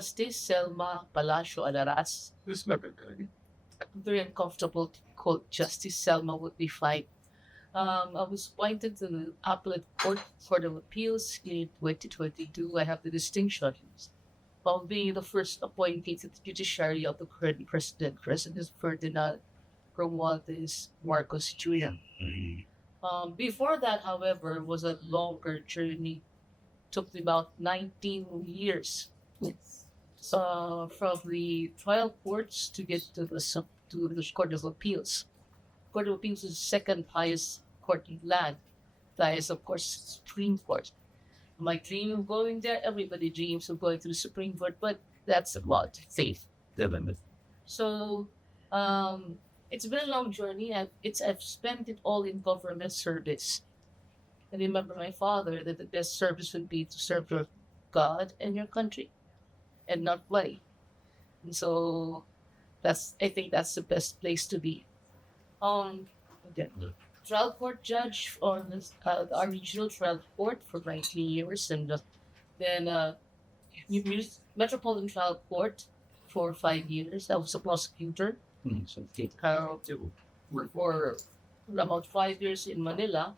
Justice Selma Alaras. I'm very uncomfortable to call Justice Selma would be fine. I was appointed to the Appellate Court of Appeals in 2022. I have the distinction of being the first appointee to the judiciary of the current President Ferdinand Romualdez Marcos Jr. Before that, however, was a longer journey. Took me about 19 years. Yes. From the trial courts to get to the Court of Appeals. Court of Appeals is the second highest court in land. That is, of course, Supreme Court. My dream of going there, everybody dreams of going to the Supreme Court, but that's about faith. So, it's been a long journey. I've spent it all in government service. I remember my father that the best service would be to serve your God and your country, and not play. And so, I think that's the best place to be. Okay. Trial court judge on our regional trial court for 19 years, and then Metropolitan Trial Court for 5 years. I was a prosecutor for about 5 years in Manila,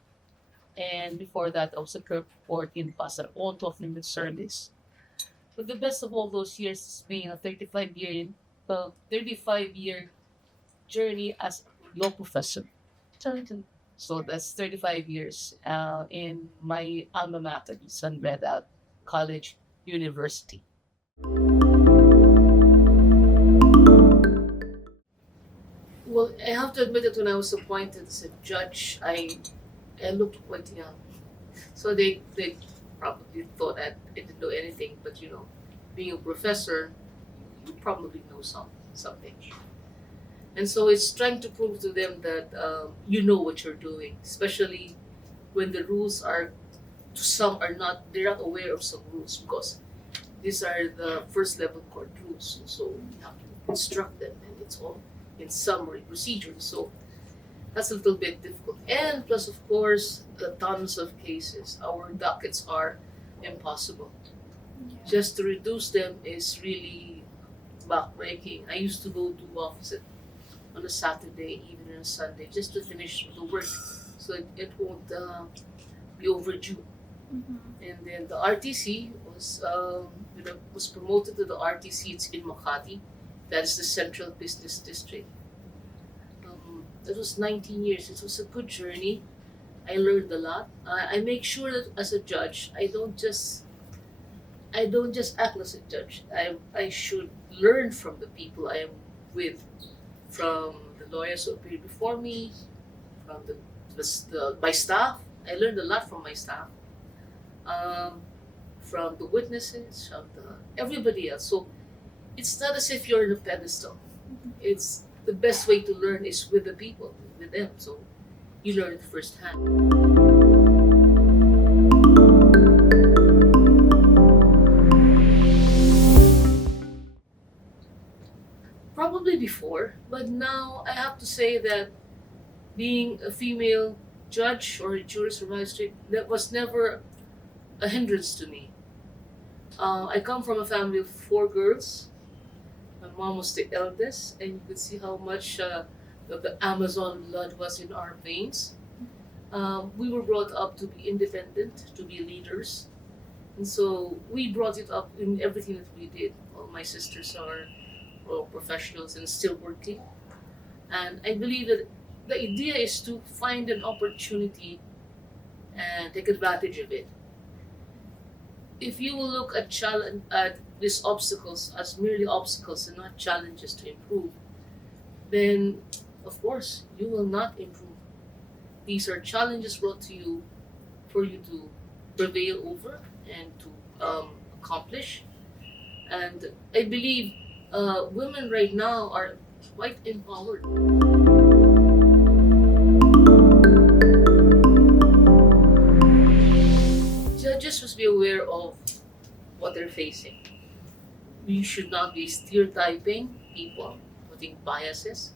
and before that, I was a clerk of court in Pasar Alto of Limited Service. But the best of all those years is being a 35-year journey as a law professor. So that's 35 years in my alma mater, San Beda College University. Well, I have to admit that when I was appointed as a judge, I looked quite young. So they probably thought I didn't know anything, but being a professor, you probably know something. And so it's trying to prove to them that you know what you're doing, especially when the rules are, to some are not, they're not aware of some rules because these are the first level court rules. So you have to instruct them, and it's all in summary procedures. So that's a little bit difficult. And plus, of course, the tons of cases. Our dockets are impossible. Just to reduce them is really backbreaking. I used to go to office on a Saturday, even on a Sunday, just to finish the work, so it won't be overdue. Mm-hmm. And then the RTC was promoted to the RTC. It's in Makati. That is the Central Business District. That was 19 years. It was a good journey. I learned a lot. I make sure that as a judge, I don't just act as a judge. I should learn from the people I am with, from the lawyers who appeared before me, from my staff. I learned a lot from my staff, from the witnesses, from everybody else. So it's not as if you're on a pedestal. It's the best way to learn is with the people, with them. So you learn it firsthand. Probably before, but now I have to say that being a female judge or a jurist or magistrate, that was never a hindrance to me. I come from a family of 4 girls. My mom was the eldest, and you could see how much of the Amazon blood was in our veins. We were brought up to be independent, to be leaders, and so we brought it up in everything that we did. All my sisters are all professionals and still working, and I believe that the idea is to find an opportunity and take advantage of it. If you will look at these obstacles as merely obstacles and not challenges to improve, then of course you will not improve. These are challenges brought to you for you to prevail over and to accomplish. And I believe women right now are quite empowered. Judges must be aware of what they're facing. We should not be stereotyping people, putting biases.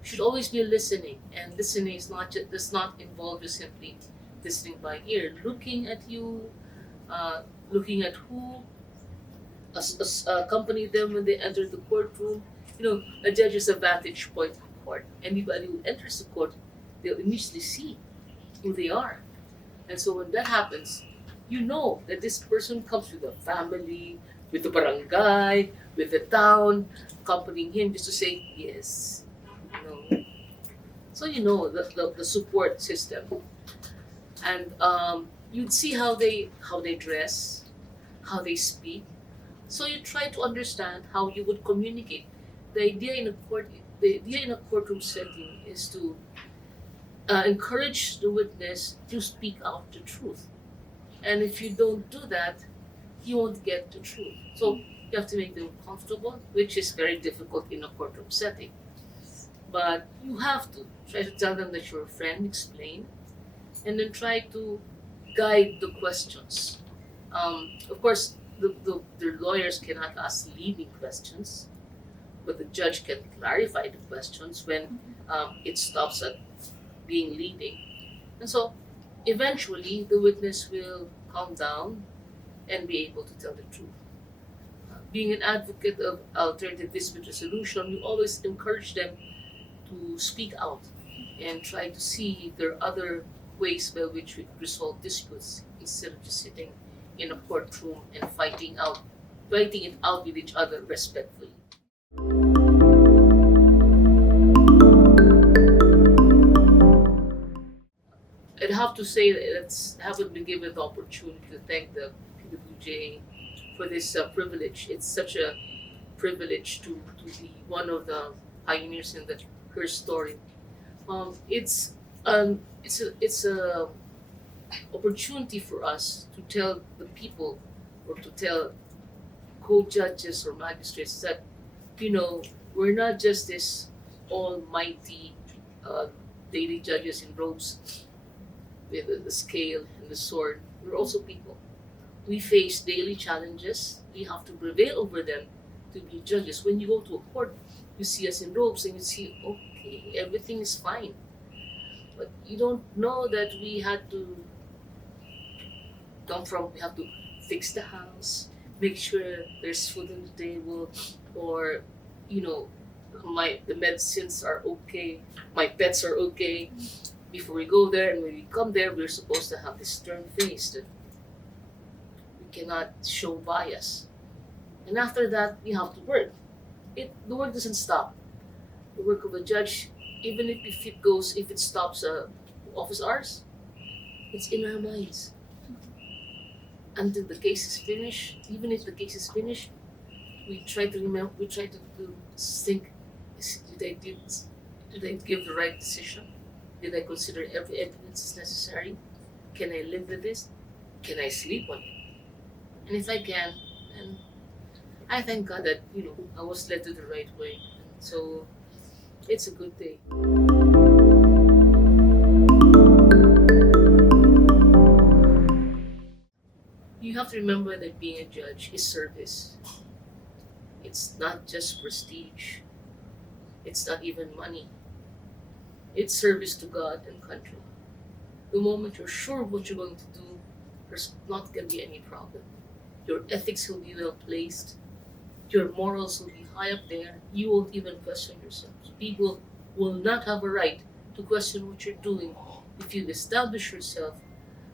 We should always be listening, and listening does not involve just simply listening by ear. Looking at you, looking at who accompany them when they enter the courtroom. A judge is a vantage point in court. Anybody who enters the court, they'll initially see who they are. And so when that happens, you know that this person comes with a family, with the barangay, with the town, accompanying him just to say yes. So the support system, and you'd see how they dress, how they speak. So you try to understand how you would communicate. The idea in a courtroom setting is to encourage the witness to speak out the truth. And if you don't do that, you won't get the truth. So you have to make them comfortable, which is very difficult in a courtroom setting. But you have to try to tell them that you're a friend, explain, and then try to guide the questions. Of course, the lawyers cannot ask leading questions, but the judge can clarify the questions when it stops at being leading. And so eventually the witness will calm down and be able to tell the truth. Being an advocate of alternative dispute resolution, you always encourage them to speak out and try to see if there are other ways by which we could resolve disputes instead of just sitting in a courtroom and fighting it out with each other respectfully. I'd have to say that I haven't been given the opportunity to thank the PWJ for this privilege. It's such a privilege to be one of the pioneers in the HerStory. It's a opportunity for us to tell the people, or to tell co-judges or magistrates that we're not just this almighty daily judges in robes with the scale and the sword. We're also people. We face daily challenges. We have to prevail over them to be judges. When you go to a court, you see us in robes and you see, okay, everything is fine. But you don't know that we have to fix the house, make sure there's food on the table, or the medicines are okay, my pets are okay before we go there. And when we come there, we're supposed to have this stern face that we cannot show bias. And after that, we have to work. The work doesn't stop. The work of a judge, even if it stops office hours, it's in our minds until the case is finished. Even if the case is finished, we try to remember. We try to think: did I give the right decision? Did I consider every evidence necessary? Can I live with this? Can I sleep on it? And if I can, then I thank God that I was led to the right way. So it's a good day. You have to remember that being a judge is service. It's not just prestige. It's not even money. It's service to God and country. The moment you're sure of what you're going to do, there's not going to be any problem. Your ethics will be well placed. Your morals will be high up there. You won't even question yourself. People will not have a right to question what you're doing if you establish yourself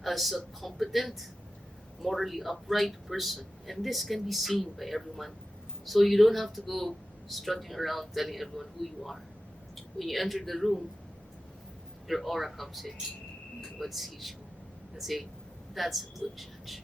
as a competent, morally upright person. And this can be seen by everyone. So you don't have to go strutting around telling everyone who you are. When you enter the room, your aura comes in. God sees you and say, that's a good judge.